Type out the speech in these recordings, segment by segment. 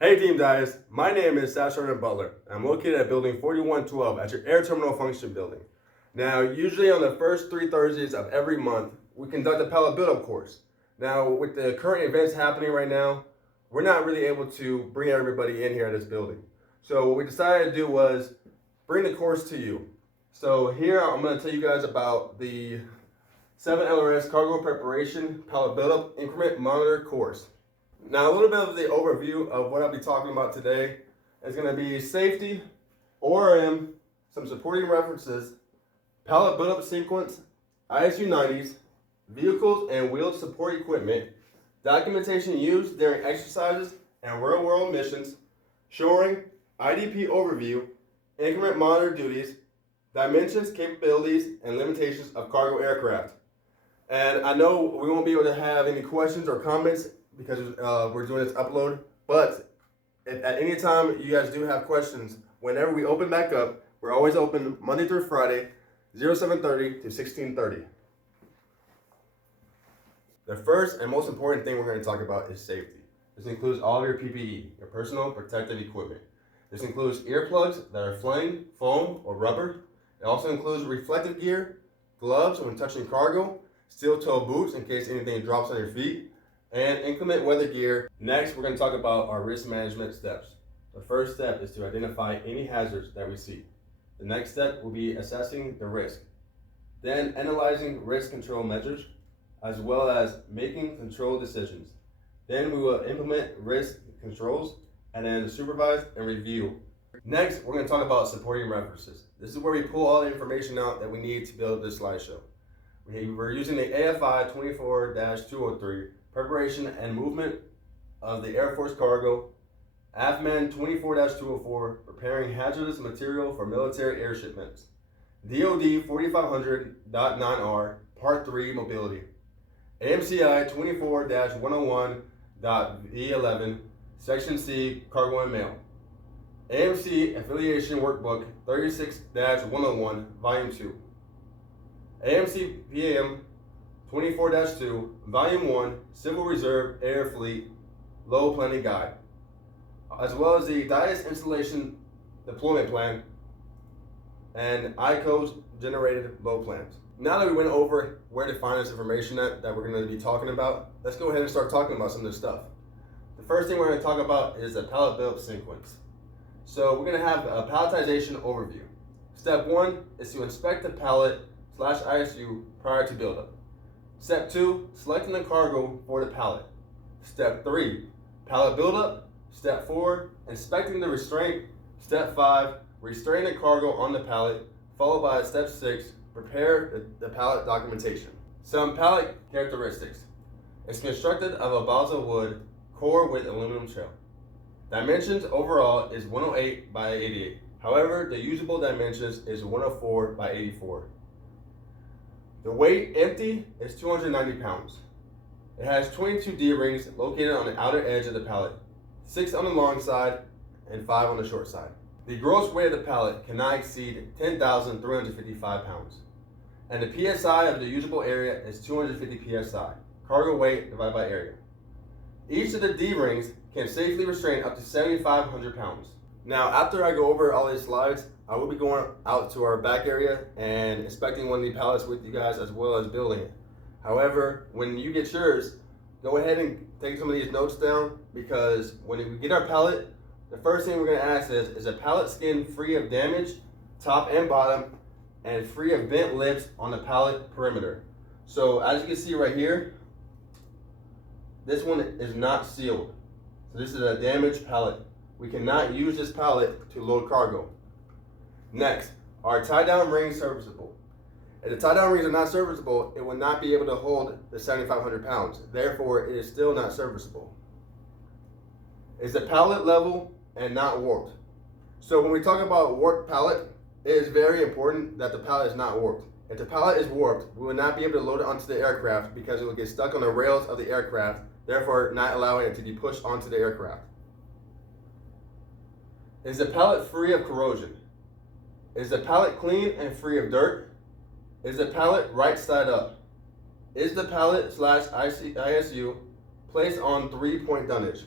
Hey Team Dyess, my name is Shorten Butler. I'm located at building 4112 at your air terminal function building. Now, usually on the first 3 Thursdays of every month, we conduct a pallet build-up course. Now, with the current events happening right now, we're not really able to bring everybody in here at this building. So what we decided to do was bring the course to you. So here I'm going to tell you guys about the 7 LRS cargo preparation pallet build-up increment monitor course. Now, a little bit of the overview of what I'll be talking about today is going to be safety, ORM, some supporting references, pallet build-up sequence, ISU 90s, vehicles and wheeled support equipment, documentation used during exercises and real-world missions, shoring, IDP overview, increment monitor duties, dimensions, capabilities, and limitations of cargo aircraft. And I know we won't be able to have any questions or comments because we're doing this upload, but if at any time you guys do have questions, whenever we open back up, we're always open Monday through Friday, 07:30 to 16:30. The first and most important thing we're going to talk about is safety. This includes all of your PPE, your personal protective equipment. This includes earplugs that are flame, foam, or rubber. It also includes reflective gear, gloves when touching cargo, steel-toe boots in case anything drops on your feet, and inclement weather gear. Next, we're going to talk about our risk management steps. The first step is to identify any hazards that we see. The next step will be assessing the risk. Then analyzing risk control measures, as well as making control decisions. Then we will implement risk controls and then supervise and review. Next, we're going to talk about supporting references. This is where we pull all the information out that we need to build this slideshow. We're using the AFI 24-203, preparation and movement of the Air Force cargo, AFMAN 24-204, preparing hazardous material for military air shipments, DOD 4500.9R, Part 3, mobility, AMCI 24-101.V11, Section C, cargo and mail, AMC Affiliation Workbook 36-101, Volume 2, AMC PM 24-2, Volume 1, Civil Reserve Air Fleet Load Planning Guide, as well as the Dyess Installation Deployment Plan and ICO's generated load plans. Now that we went over where to find this information that we're going to be talking about, let's go ahead and start talking about some of this stuff. The first thing we're going to talk about is a pallet build sequence. So we're going to have a palletization overview. Step 1 is to inspect the pallet/ISU prior to buildup. Step 2, selecting the cargo for the pallet. Step 3, pallet buildup. Step 4, inspecting the restraint. Step 5, restraining the cargo on the pallet, followed by step 6, prepare the pallet documentation. Some pallet characteristics. It's constructed of a balsa wood core with aluminum shell. Dimensions overall is 108 by 88. However, the usable dimensions is 104 by 84. The weight empty is 290 pounds. It has 22 D-rings located on the outer edge of the pallet, 6 on the long side and 5 on the short side. The gross weight of the pallet cannot exceed 10,355 pounds. And the PSI of the usable area is 250 PSI, cargo weight divided by area. Each of the D-rings can safely restrain up to 7,500 pounds. Now, after I go over all these slides, I will be going out to our back area and inspecting one of the pallets with you guys as well as building it. However, when you get yours, go ahead and take some of these notes down, because when we get our pallet, the first thing we're going to ask is a pallet skin free of damage, top and bottom, and free of bent lips on the pallet perimeter. So as you can see right here, this one is not sealed. So this is a damaged pallet. We cannot use this pallet to load cargo. Next, are tie-down rings serviceable? If the tie-down rings are not serviceable, it will not be able to hold the 7,500 pounds. Therefore, it is still not serviceable. Is the pallet level and not warped? So when we talk about warped pallet, it is very important that the pallet is not warped. If the pallet is warped, we will not be able to load it onto the aircraft because it will get stuck on the rails of the aircraft, therefore not allowing it to be pushed onto the aircraft. Is the pallet free of corrosion? Is the pallet clean and free of dirt? Is the pallet right side up? Is the pallet/ISU placed on 3-point dunnage?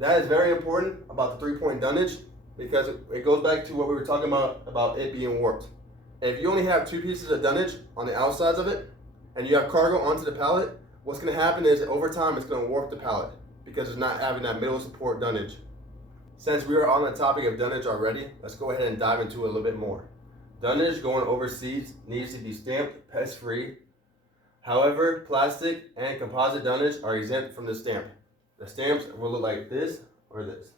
That is very important about the 3-point dunnage because it goes back to what we were talking about it being warped. If you only have 2 pieces of dunnage on the outsides of it and you have cargo onto the pallet, what's going to happen is over time it's going to warp the pallet because it's not having that middle support dunnage. Since we are on the topic of dunnage already, let's go ahead and dive into it a little bit more. Dunnage going overseas needs to be stamped pest-free. However, plastic and composite dunnage are exempt from the stamp. The stamps will look like this or this.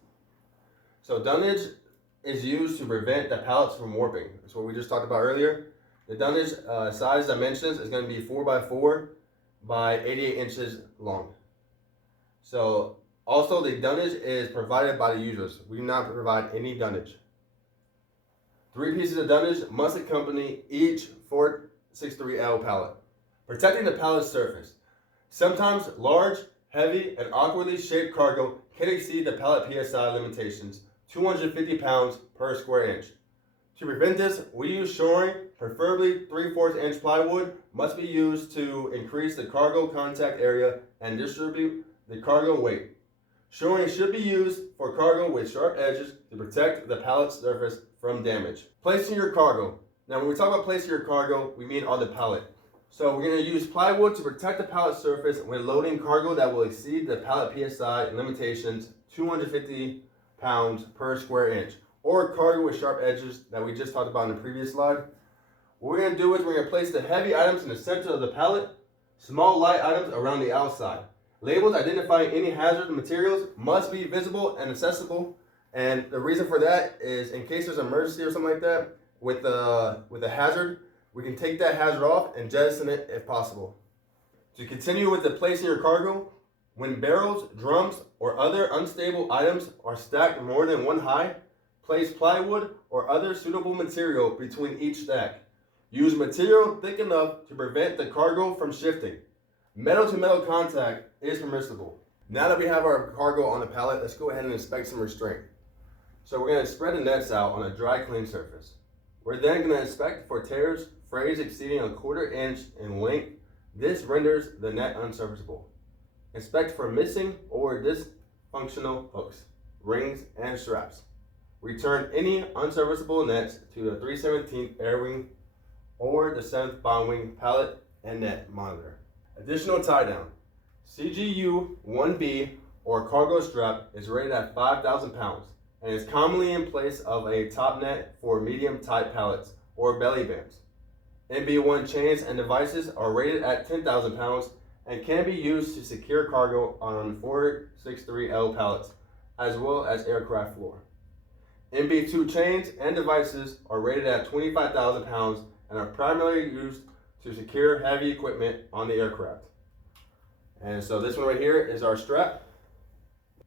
So dunnage is used to prevent the pallets from warping. That's what we just talked about earlier. The dunnage size dimensions is going to be 4x4 by 88 inches long. So also the dunnage is provided by the users. We do not provide any dunnage. 3 pieces of dunnage must accompany each 463L pallet, protecting the pallet's surface. Sometimes large, heavy, and awkwardly shaped cargo can exceed the pallet PSI limitations, 250 pounds per square inch. To prevent this, we use shoring, preferably 3/4 inch plywood must be used to increase the cargo contact area and distribute the cargo weight. Shoring should be used for cargo with sharp edges to protect the pallet's surface from damage. Placing your cargo. Now when we talk about placing your cargo, we mean on the pallet. So we're going to use plywood to protect the pallet surface when loading cargo that will exceed the pallet PSI limitations, 250 pounds per square inch, or cargo with sharp edges that we just talked about in the previous slide. What we're going to do is we're going to place the heavy items in the center of the pallet, small light items around the outside. Labels identifying any hazardous materials must be visible and accessible, and the reason for that is in case there's an emergency or something like that with a hazard, we can take that hazard off and jettison it if possible. To continue with the placing your cargo, when barrels, drums, or other unstable items are stacked more than one high, place plywood or other suitable material between each stack. Use material thick enough to prevent the cargo from shifting. Metal-to-metal contact is permissible. Now that we have our cargo on the pallet, let's go ahead and inspect some restraint. So we're going to spread the nets out on a dry, clean surface. We're then going to inspect for tears, frays exceeding 1/4 inch in length. This renders the net unserviceable. Inspect for missing or dysfunctional hooks, rings, and straps. Return any unserviceable nets to the 3/17 air wing or the 7th bond wing pallet and net monitor. Additional tie down. CGU 1B or cargo strap is rated at 5,000 pounds and is commonly in place of a top net for medium tight pallets or belly bands. MB1 chains and devices are rated at 10,000 pounds and can be used to secure cargo on 463L pallets as well as aircraft floor. MB2 chains and devices are rated at 25,000 pounds and are primarily used to secure heavy equipment on the aircraft. And so this one right here is our strap.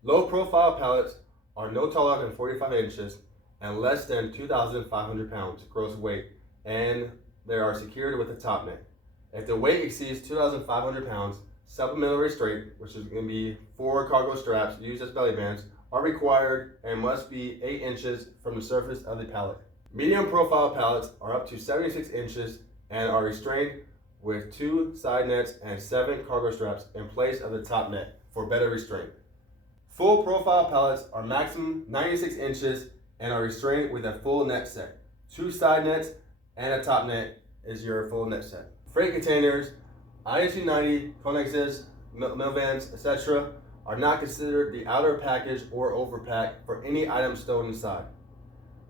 Low profile pallets are no taller than 45 inches and less than 2,500 pounds gross weight, and they are secured with a top net. If the weight exceeds 2,500 pounds, supplemental restraint, which is going to be 4 cargo straps used as belly bands, are required and must be 8 inches from the surface of the pallet. Medium profile pallets are up to 76 inches and are restrained with 2 side nets and 7 cargo straps in place of the top net for better restraint. Full profile pallets are maximum 96 inches and are restrained with a full net set. 2 side nets and a top net is your full net set. Freight containers, ISU 90, connexes, minivans, etc. are not considered the outer package or overpack for any items stowed inside.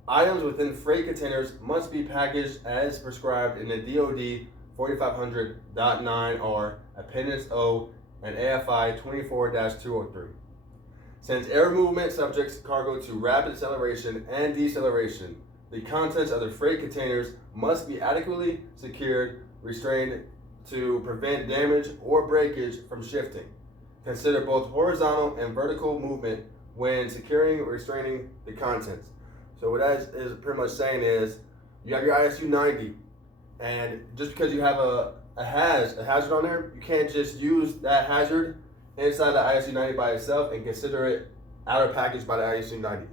Items within freight containers must be packaged as prescribed in the DoD 4500.9R, Appendix O, and AFI 24-203. Since air movement subjects cargo to rapid acceleration and deceleration, the contents of the freight containers must be adequately secured, restrained to prevent damage or breakage from shifting. Consider both horizontal and vertical movement when securing or restraining the contents. So what that is pretty much saying is, you have your ISU 90, and just because you have a hazard on there, you can't just use that hazard inside the ISU 90 by itself and consider it outer package by the ISU 90.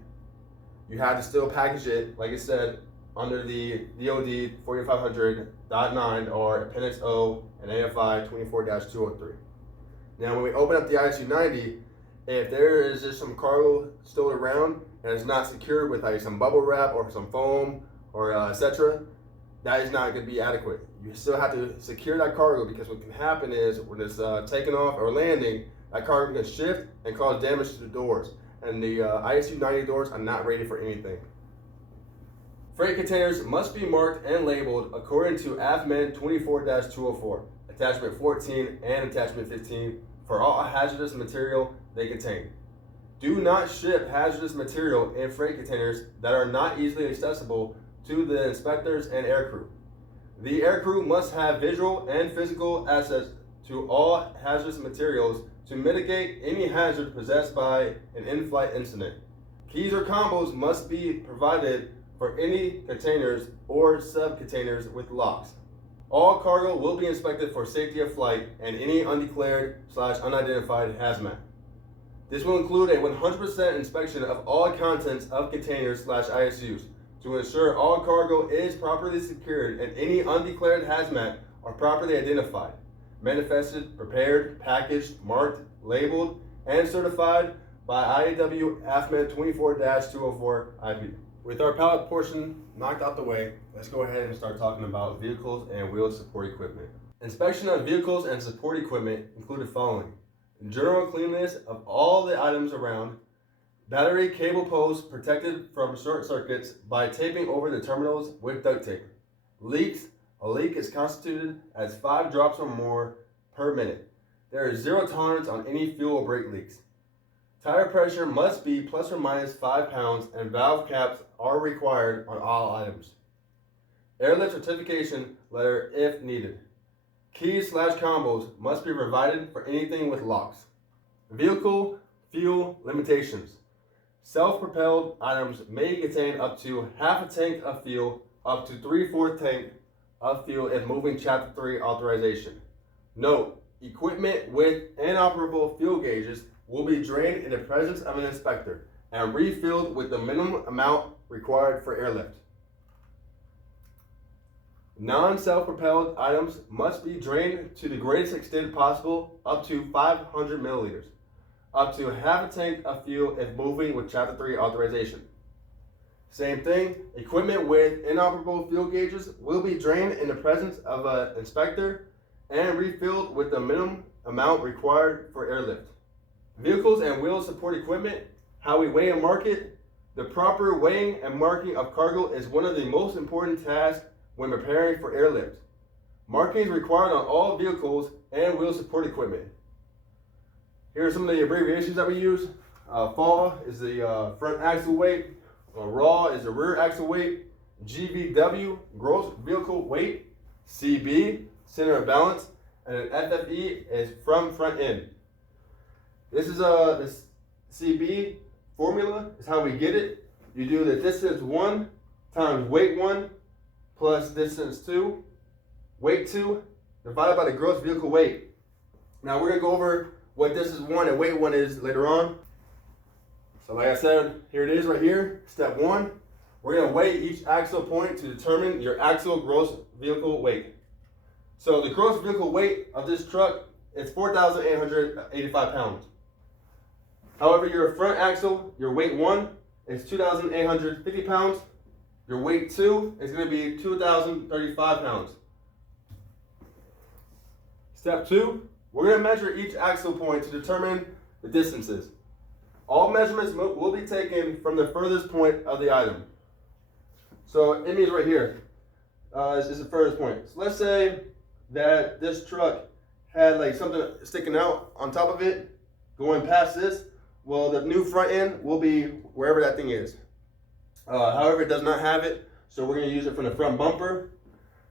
You have to still package it, like I said, under the DoD 4500.9 or Appendix O and AFI 24-203. Now when we open up the ISU 90, If there is just some cargo still around and it's not secured with like some bubble wrap or some foam or etc., that is not going to be adequate. You still have to secure that cargo, because what can happen is when it's taking off or landing, that cargo can shift and cause damage to the doors. And the ISU 90 doors are not rated for anything. Freight containers must be marked and labeled according to AFB 24-204, Attachment 14 and Attachment 15 for all hazardous material they contain. Do not ship hazardous material in freight containers that are not easily accessible to the inspectors and aircrew. The aircrew must have visual and physical access to all hazardous materials to mitigate any hazard possessed by an in-flight incident. Keys or combos must be provided for any containers or sub-containers with locks. All cargo will be inspected for safety of flight and any undeclared/unidentified hazmat. This will include a 100% inspection of all contents of containers/ISUs to ensure all cargo is properly secured and any undeclared hazmat are properly identified, manifested, prepared, packaged, marked, labeled, and certified by IAW AFB 24-204 IP. With our pallet portion knocked out the way, let's go ahead and start talking about vehicles and wheel support equipment. Inspection of vehicles and support equipment include the following: general cleanliness of all the items around, battery cable posts protected from short circuits by taping over the terminals with duct tape. Leaks: a leak is constituted as 5 drops or more per minute. There is 0 tolerance on any fuel or brake leaks. Tire pressure must be plus or minus 5 pounds and valve caps are required on all items. Airlift certification letter if needed. Keys/combos must be provided for anything with locks. Vehicle fuel limitations. Self-propelled items may contain up to half a tank of fuel, up to 3/4 tank of fuel if moving Chapter 3 authorization. Note: equipment with inoperable fuel gauges will be drained in the presence of an inspector and refilled with the minimum amount required for airlift. Non-self-propelled items must be drained to the greatest extent possible, up to 500 milliliters, up to half a tank of fuel if moving with Chapter 3 authorization. Same thing, equipment with inoperable fuel gauges will be drained in the presence of an inspector and refilled with the minimum amount required for airlift. Vehicles and wheel support equipment, how we weigh and mark it. The proper weighing and marking of cargo is one of the most important tasks when preparing for airlift. Marking is required on all vehicles and wheel support equipment. Here are some of the abbreviations that we use. FAW is the front axle weight. RAW is the rear axle weight. GVW, gross vehicle weight. CB, center of balance. And an FFE is from front end. This is this CB formula is how we get it. You do the distance 1 times weight 1 plus distance 2, weight 2, divided by the gross vehicle weight. Now we're gonna go over what distance 1 and weight 1 is later on. So like I said, here it is right here. Step 1, we're gonna weigh each axle point to determine your axle gross vehicle weight. So the gross vehicle weight of this truck is 4,885 pounds. However, your front axle, your weight 1 is 2,850 pounds. Your weight 2 is going to be 2,035 pounds. Step 2, we're going to measure each axle point to determine the distances. All measurements will be taken from the furthest point of the item. So it means right here is the furthest point. So let's say that this truck had like something sticking out on top of it, going past this. Well, the new front end will be wherever that thing is. However, it does not have it, so we're going to use it from the front bumper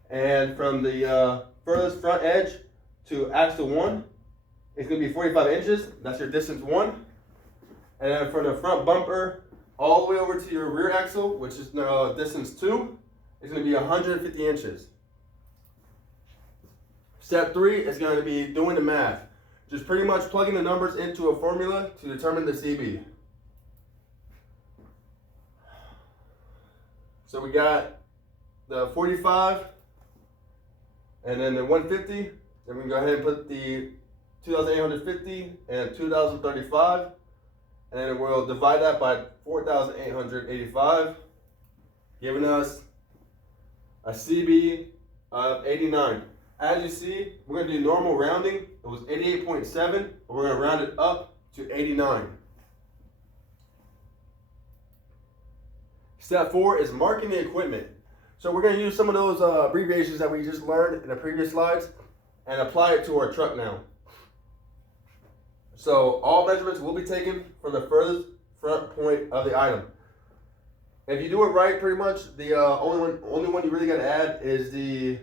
and from the furthest front edge to axle 1. It's going to be 45 inches. That's your distance 1. And then from the front bumper all the way over to your rear axle, which is distance 2, it's going to be 150 inches. Step 3 is going to be doing the math. Just pretty much plugging the numbers into a formula to determine the CB. So we got the 45 and then the 150. Then we can go ahead and put the 2,850 and 2,035. and we'll divide that by 4,885, giving us a CB of 89. As you see, we're going to do normal rounding. It was 88.7, but we're going to round it up to 89. Step 4 is marking the equipment. So we're going to use some of those abbreviations that we just learned in the previous slides and apply it to our truck now. So all measurements will be taken from the furthest front point of the item. If you do it right, pretty much the only one you really got to add is the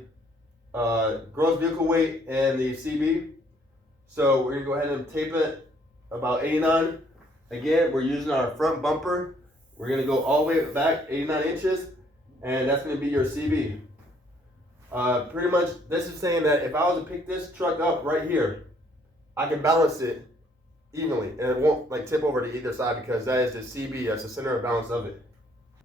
gross vehicle weight and the CB. So we're going to go ahead and tape it about 89. Again, we're using our front bumper. We're going to go all the way back 89 inches, and that's going to be your CB. Pretty much, this is saying that if I was to pick this truck up right here, I can balance it evenly, and it won't like tip over to either side because that is the CB, that's the center of balance of it.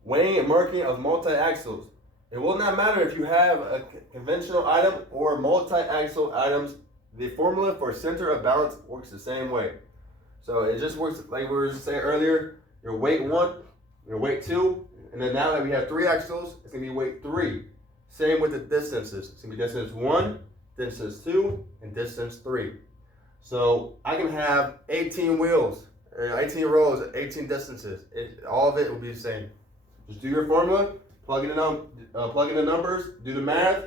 Weighing and marking of multi-axles. It will not matter if you have a conventional item or multi-axle items. The formula for center of balance works the same way. So it just works like we were saying earlier, your weight 1, your weight 2, and then now that we have 3 axles, it's going to be weight 3. Same with the distances. It's going to be distance 1, distance 2, and distance 3. So I can have 18 wheels, 18 rows, 18 distances. All of it will be the same. Just do your formula, plug in the numbers, do the math,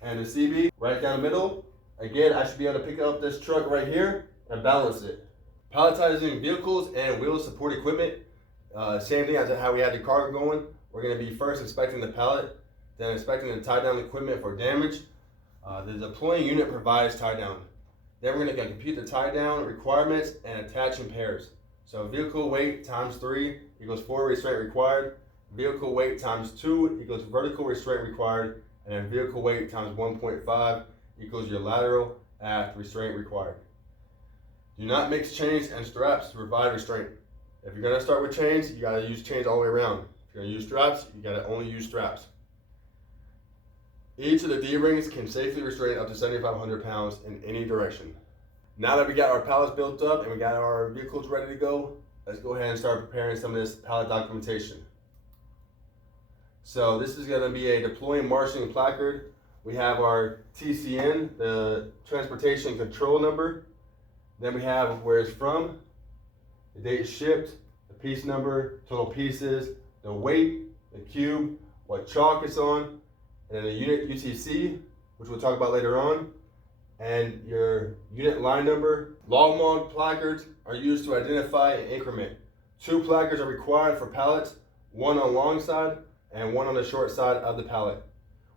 and the CB right down the middle. Again, I should be able to pick up this truck right here and balance it. Palletizing vehicles and wheel support equipment. Same thing as how we had the cargo going. We're going to be first inspecting the pallet, then inspecting the tie down equipment for damage. The deploying unit provides tie down. Then we're going to compute the tie down requirements and attach in pairs. So vehicle weight times 3 equals 4 restraint required. Vehicle weight times 2 equals vertical restraint required. And then vehicle weight times 1.5 equals your lateral aft restraint required. Do not mix chains and straps to provide restraint. If you're going to start with chains, you got to use chains all the way around. If you're going to use straps, you got to only use straps. Each of the D-rings can safely restrain up to 7,500 pounds in any direction. Now that we got our pallets built up and we got our vehicles ready to go, let's go ahead and start preparing some of this pallet documentation. So this is going to be a deploying marshalling placard. We have our TCN, the transportation control number. Then we have where it's from, the date shipped, the piece number, total pieces, the weight, the cube, what chalk it's on, and the unit UTC, which we'll talk about later on, and your unit line number. Long mod placards are used to identify an increment. 2 placards are required for pallets, 1 on long side and 1 on the short side of the pallet.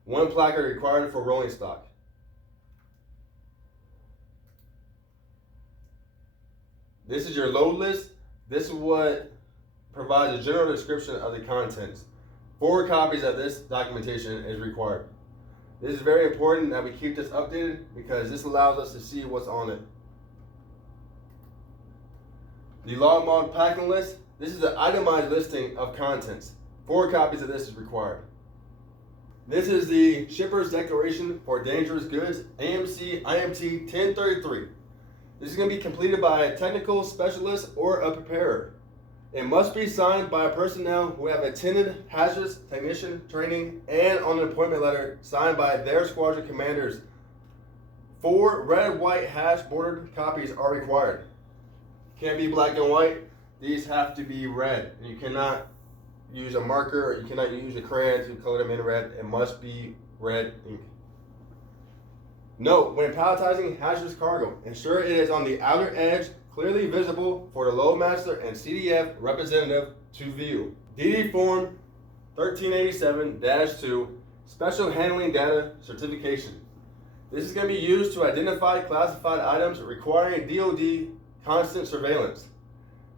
1 placard required for rolling stock. This is your load list. This is what provides a general description of the contents. 4 copies of this documentation is required. This is very important that we keep this updated because this allows us to see what's on it. The log mod packing list. This is an itemized listing of contents. 4 copies of this is required. This is the Shipper's Declaration for Dangerous Goods, AMC IMT 1033. This is going to be completed by a technical specialist or a preparer. It must be signed by personnel who have attended hazardous technician training and on an appointment letter signed by their squadron commanders. 4 red, white, hash bordered copies are required. Can't be black and white. These have to be red. And you cannot use a marker or you cannot use a crayon to color them in red. It must be red ink. Note, when palletizing hazardous cargo, ensure it is on the outer edge, clearly visible for the loadmaster and CDF representative to view. DD Form 1387-2, Special Handling Data Certification. This is going to be used to identify classified items requiring DoD constant surveillance.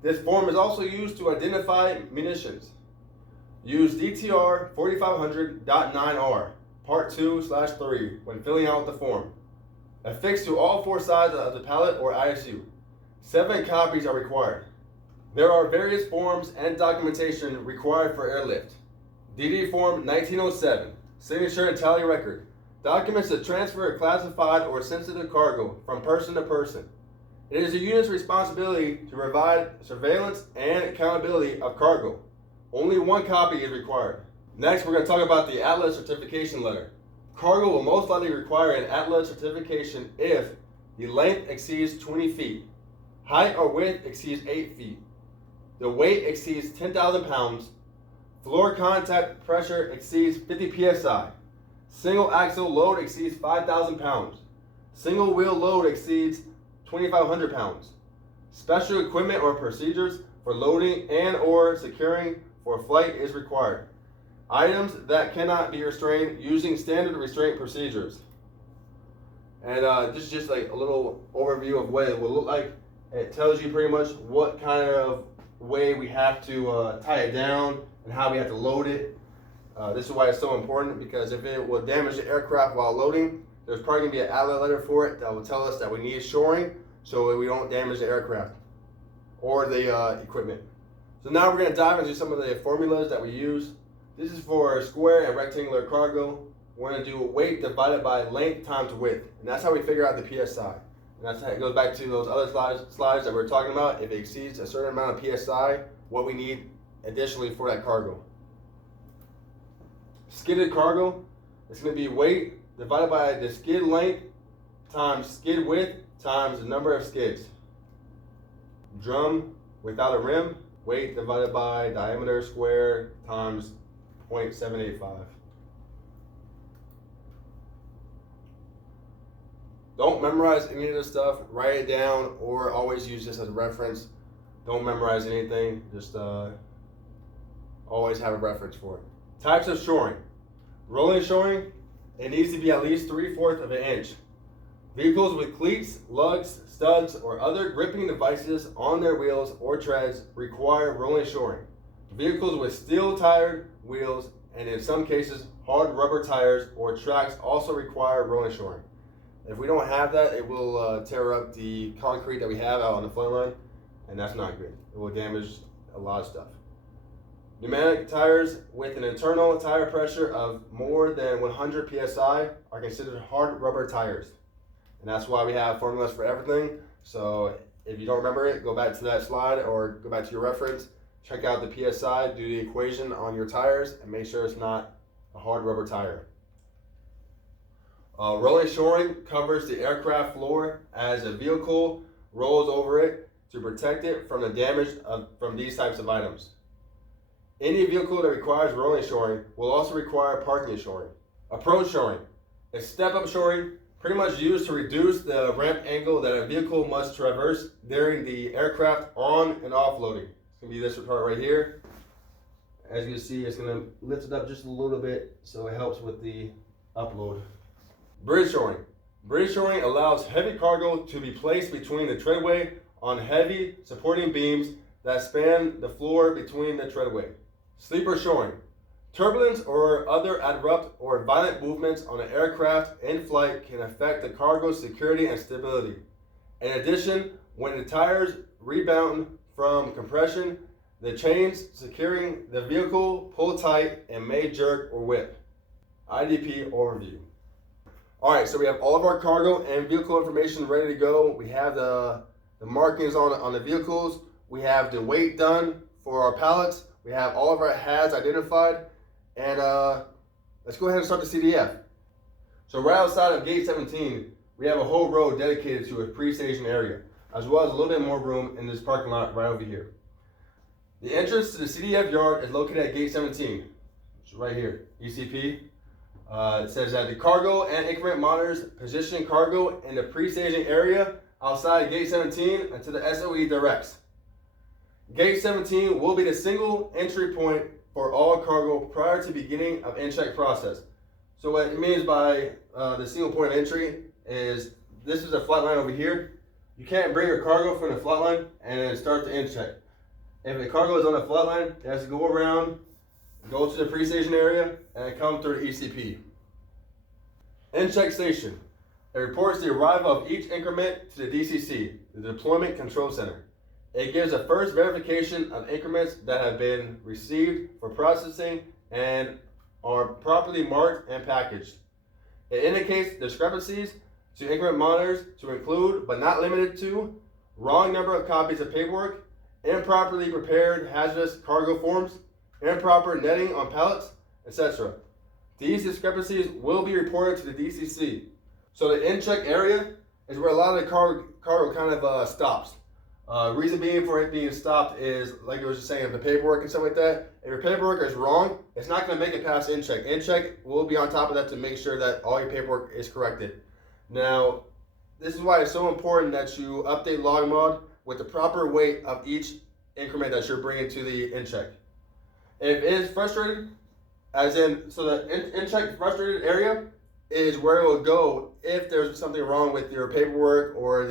This form is also used to identify munitions. Use DTR 4500.9R, Part 2/3 when filling out the form. Affixed to all 4 sides of the pallet or ISU. 7 copies are required. There are various forms and documentation required for airlift. DD Form 1907, Signature and Tally Record. Documents that transfer classified or sensitive cargo from person to person. It is the unit's responsibility to provide surveillance and accountability of cargo. Only one copy is required. Next, we're going to talk about the Atlas certification letter. Cargo will most likely require an Atlas certification if the length exceeds 20 feet, height or width exceeds 8 feet, the weight exceeds 10,000 pounds, floor contact pressure exceeds 50 psi, single axle load exceeds 5,000 pounds, single wheel load exceeds 2,500 pounds. Special equipment or procedures for loading and or securing for flight is required. Items that cannot be restrained using standard restraint procedures. And this is just like a little overview of what it will look like. It tells you pretty much what kind of way we have to tie it down and how we have to load it. This is why it's so important, because if it will damage the aircraft while loading, there's probably going to be an outlet letter for it that will tell us that we need shoring so we don't damage the aircraft or the equipment. So now we're going to dive into some of the formulas that we use. This is for square and rectangular cargo. We're going to do weight divided by length times width, and that's how we figure out the PSI. And that's how it goes back to those other slides that we were talking about. If it exceeds a certain amount of PSI, what we need additionally for that cargo. Skidded cargo, it's going to be weight divided by the skid length times skid width times the number of skids. Drum without a rim, weight divided by diameter squared times 0.785. Don't memorize any of this stuff. Write it down or always use this as a reference. Don't memorize anything. Just always have a reference for it. Types of shoring. Rolling shoring, it needs to be at least 3/4 of an inch. Vehicles with cleats, lugs, studs, or other gripping devices on their wheels or treads require rolling shoring. Vehicles with steel-tired wheels and in some cases hard rubber tires or tracks also require rolling shoring. If we don't have that, it will tear up the concrete that we have out on the front line, and that's not good. It will damage a lot of stuff. Pneumatic tires with an internal tire pressure of more than 100 psi are considered hard rubber tires. And that's why we have formulas for everything. So if you don't remember it, go back to that slide or go back to your reference, check out the PSI, do the equation on your tires, and make sure it's not a hard rubber tire. Rolling shoring covers the aircraft floor as a vehicle rolls over it to protect it from the damage from these types of items. Any vehicle that requires rolling shoring will also require parking shoring. Approach shoring is step-up shoring, pretty much used to reduce the ramp angle that a vehicle must traverse during the aircraft on and offloading. It's going to be this part right here. As you can see, it's going to lift it up just a little bit so it helps with the upload. Bridge shoring. Bridge shoring allows heavy cargo to be placed between the treadway on heavy supporting beams that span the floor between the treadway. Sleeper shoring. Turbulence or other abrupt or violent movements on an aircraft in flight can affect the cargo's security and stability. In addition, when the tires rebound from compression, the chains securing the vehicle pull tight and may jerk or whip. IDP overview. Alright, so we have all of our cargo and vehicle information ready to go. We have the markings on the vehicles. We have the weight done for our pallets. We have all of our HADs identified. And let's go ahead and start the CDF. So right outside of gate 17, we have a whole row dedicated to a pre-staging area, as well as a little bit more room in this parking lot right over here. The entrance to the CDF yard is located at gate 17, so right here, ECP. It says that the cargo and increment monitors position cargo in the pre-staging area outside gate 17 until the SOE directs. Gate 17 will be the single entry point for all cargo prior to beginning of InCheck process. So what it means by the single point of entry is this is a flight line over here. You can't bring your cargo from the flight line and then start the InCheck. If the cargo is on the flight line, it has to go around, go to the pre-station area, and come through the ECP. InCheck station. It reports the arrival of each increment to the DCC, the Deployment Control Center. It gives a first verification of increments that have been received for processing and are properly marked and packaged. It indicates discrepancies to increment monitors to include, but not limited to, wrong number of copies of paperwork, improperly prepared hazardous cargo forms, improper netting on pallets, etc. These discrepancies will be reported to the DCC. So the InCheck area is where a lot of the cargo kind of stops. Reason being for it being stopped is, like I was just saying, the paperwork and stuff like that. If your paperwork is wrong, it's not going to make it past InCheck. InCheck will be on top of that to make sure that all your paperwork is corrected. Now, this is why it's so important that you update log mod with the proper weight of each increment that you're bringing to the InCheck. If it is frustrated, as in, so the InCheck frustrated area is where it will go if there's something wrong with your paperwork or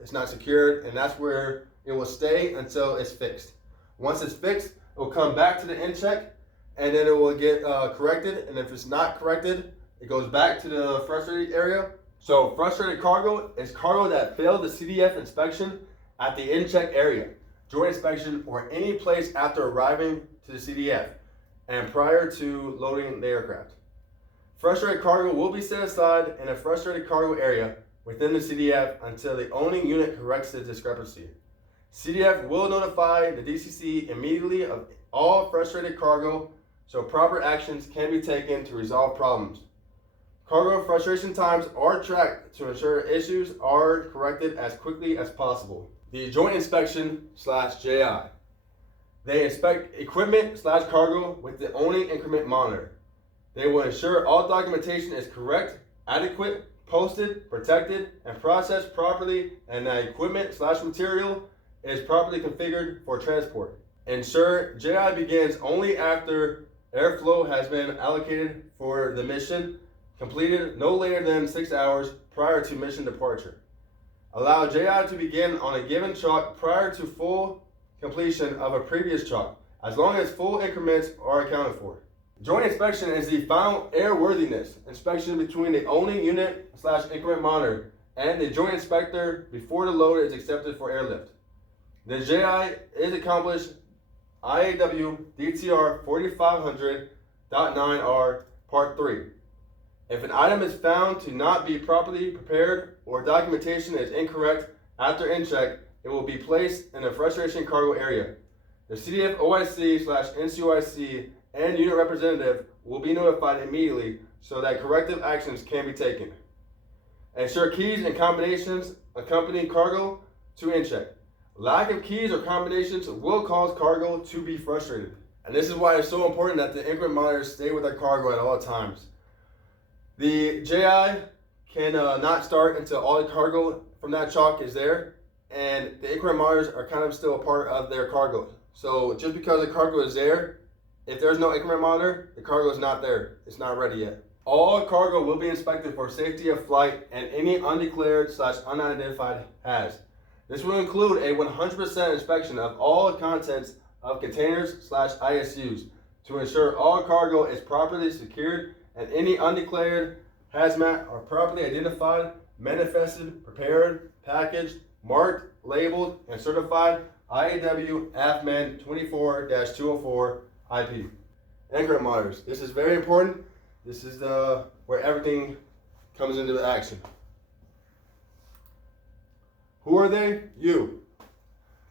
it's not secured, and that's where it will stay until it's fixed. Once it's fixed, it will come back to the InCheck, and then it will get corrected, and if it's not corrected, it goes back to the frustrated area. So frustrated cargo is cargo that failed the CDF inspection at the InCheck area, joint inspection, or any place after arriving to the CDF and prior to loading the aircraft. Frustrated cargo will be set aside in a frustrated cargo area within the CDF until the owning unit corrects the discrepancy. CDF will notify the DCC immediately of all frustrated cargo so proper actions can be taken to resolve problems. Cargo frustration times are tracked to ensure issues are corrected as quickly as possible. The Joint Inspection /JI. They inspect equipment / cargo with the owning increment monitor. They will ensure all documentation is correct, adequate, posted, protected, and processed properly, and that equipment / material is properly configured for transport. Ensure JI begins only after airflow has been allocated for the mission, completed no later than 6 hours prior to mission departure. Allow JI to begin on a given chalk prior to full completion of a previous chalk, as long as full increments are accounted for. Joint inspection is the final airworthiness inspection between the owning unit / increment monitor and the joint inspector before the load is accepted for airlift. The JI is accomplished IAW DTR 4500.9R Part 3. If an item is found to not be properly prepared or documentation is incorrect after InCheck, it will be placed in a frustration cargo area. The CDF OIC / NCOIC and unit representative will be notified immediately so that corrective actions can be taken. Ensure keys and combinations accompany cargo to InCheck. Lack of keys or combinations will cause cargo to be frustrated. And this is why it's so important that the increment monitors stay with their cargo at all times. The JI can not start until all the cargo from that chalk is there, and the increment monitors are kind of still a part of their cargo. So just because the cargo is there, if there's no increment monitor, the cargo is not there. It's not ready yet. All cargo will be inspected for safety of flight and any undeclared / unidentified HAZ. This will include a 100% inspection of all contents of containers / ISUs to ensure all cargo is properly secured and any undeclared hazmat are properly identified, manifested, prepared, packaged, marked, labeled, and certified IAW AFB 24-204 IP. Increment monitors. This is very important. This is where everything comes into action. Who are they? You.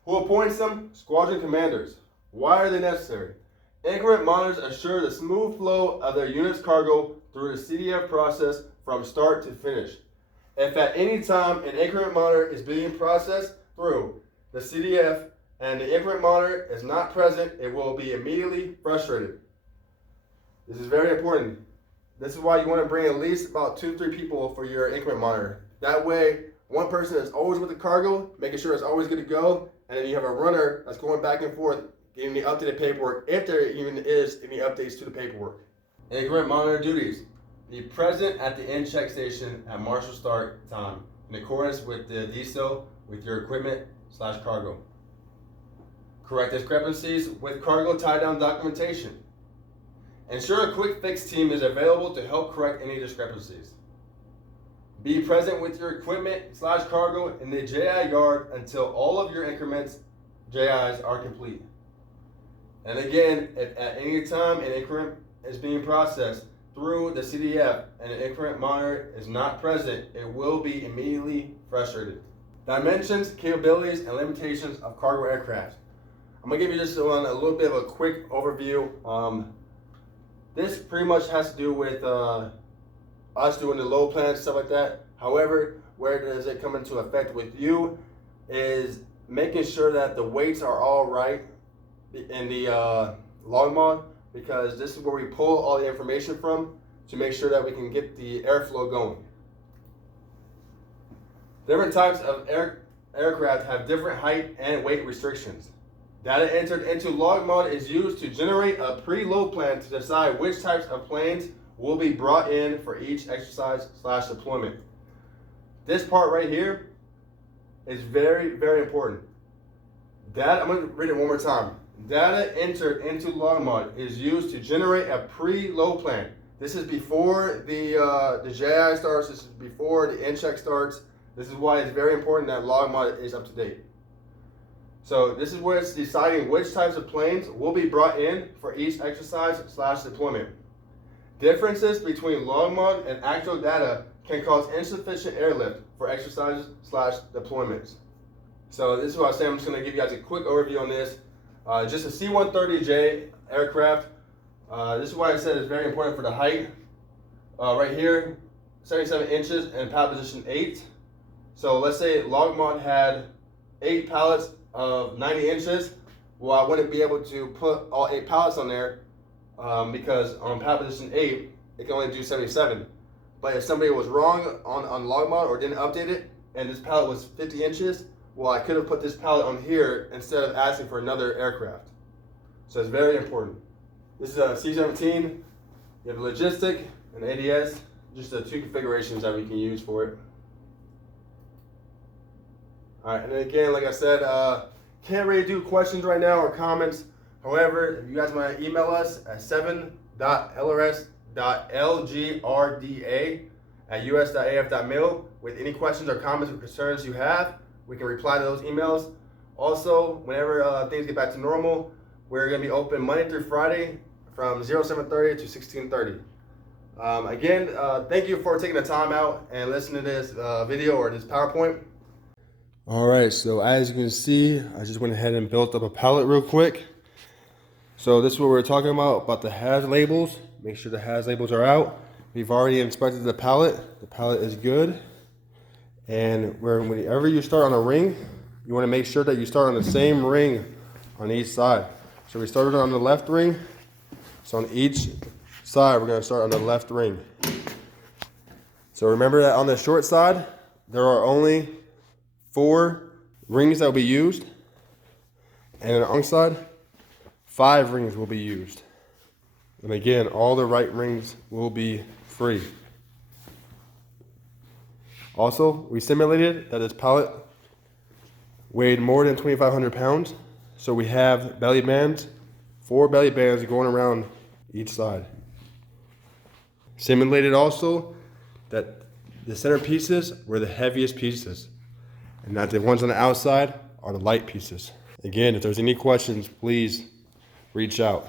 Who appoints them? Squadron commanders. Why are they necessary? Increment monitors assure the smooth flow of their unit's cargo through the CDF process from start to finish. If at any time an increment monitor is being processed through the CDF and the increment monitor is not present, it will be immediately frustrated. This is very important. This is why you want to bring at least about 2-3 people for your increment monitor. That way, one person is always with the cargo, making sure it's always good to go, and then you have a runner that's going back and forth, getting the updated paperwork, if there even is any updates to the paperwork. Increment monitor duties. Be present at the InCheck station at marshal start time, in accordance with the DSO with your equipment / cargo. Correct discrepancies with cargo tie-down documentation. Ensure a quick fix team is available to help correct any discrepancies. Be present with your equipment / cargo in the JI yard until all of your increments JIs are complete. And again, if at any time an increment is being processed through the CDF and an increment monitor is not present, it will be immediately frustrated. Dimensions, capabilities, and limitations of cargo aircraft. I'm gonna give you just a little bit of a quick overview. This pretty much has to do with us doing the load plan, stuff like that. However, where does it come into effect with you is making sure that the weights are all right in the log mod, because this is where we pull all the information from to make sure that we can get the airflow going. Different types of aircraft have different height and weight restrictions. Data entered into log mod is used to generate a pre-load plan to decide which types of planes will be brought in for each exercise/deployment. This part right here is very, very important. Data, I'm going to read it one more time. Data entered into log mod is used to generate a pre-load plan. This is before the JI starts. This is before the InCheck starts. This is why it's very important that log mod is up to date. So this is where it's deciding which types of planes will be brought in for each exercise/deployment. Differences between log mod and actual data can cause insufficient airlift for exercises/deployments. So this is what I say. I'm just going to give you guys a quick overview on this. Just a C-130J aircraft. This is why I said it's very important for the height. Right here, 77 inches and pallet position 8. So let's say log mod had 8 pallets of 90 inches. Well, I wouldn't be able to put all 8 pallets on there because on pallet position 8, it can only do 77. But if somebody was wrong on log mod or didn't update it, and this pallet was 50 inches, well, I could have put this pallet on here instead of asking for another aircraft. So it's very important. This is a C-17. You have a logistic and ADS, just the 2 configurations that we can use for it. All right, and then again, like I said, can't really do questions right now or comments. However, if you guys want to email us at 7.lrs.lgrda@us.af.mil with any questions or comments or concerns you have, we can reply to those emails. Also, whenever things get back to normal, we're going to be open Monday through Friday from 07:30 to 16:30. Again, thank you for taking the time out and listening to this video or this PowerPoint. All right, so as you can see, I just went ahead and built up a pallet real quick. So this is what we're talking about the HAZ labels. Make sure the HAZ labels are out. We've already inspected the pallet. The pallet is good. And whenever you start on a ring, you want to make sure that you start on the same ring on each side. So we started on the left ring. So on each side, we're going to start on the left ring. So remember that on the short side, there are only 4 rings that will be used. And on the long side, 5 rings will be used. And again, all the right rings will be free. Also, we simulated that this pallet weighed more than 2,500 pounds. So we have belly bands, 4 belly bands going around each side. Simulated also that the center pieces were the heaviest pieces, and that the ones on the outside are the light pieces. Again, if there's any questions, please reach out.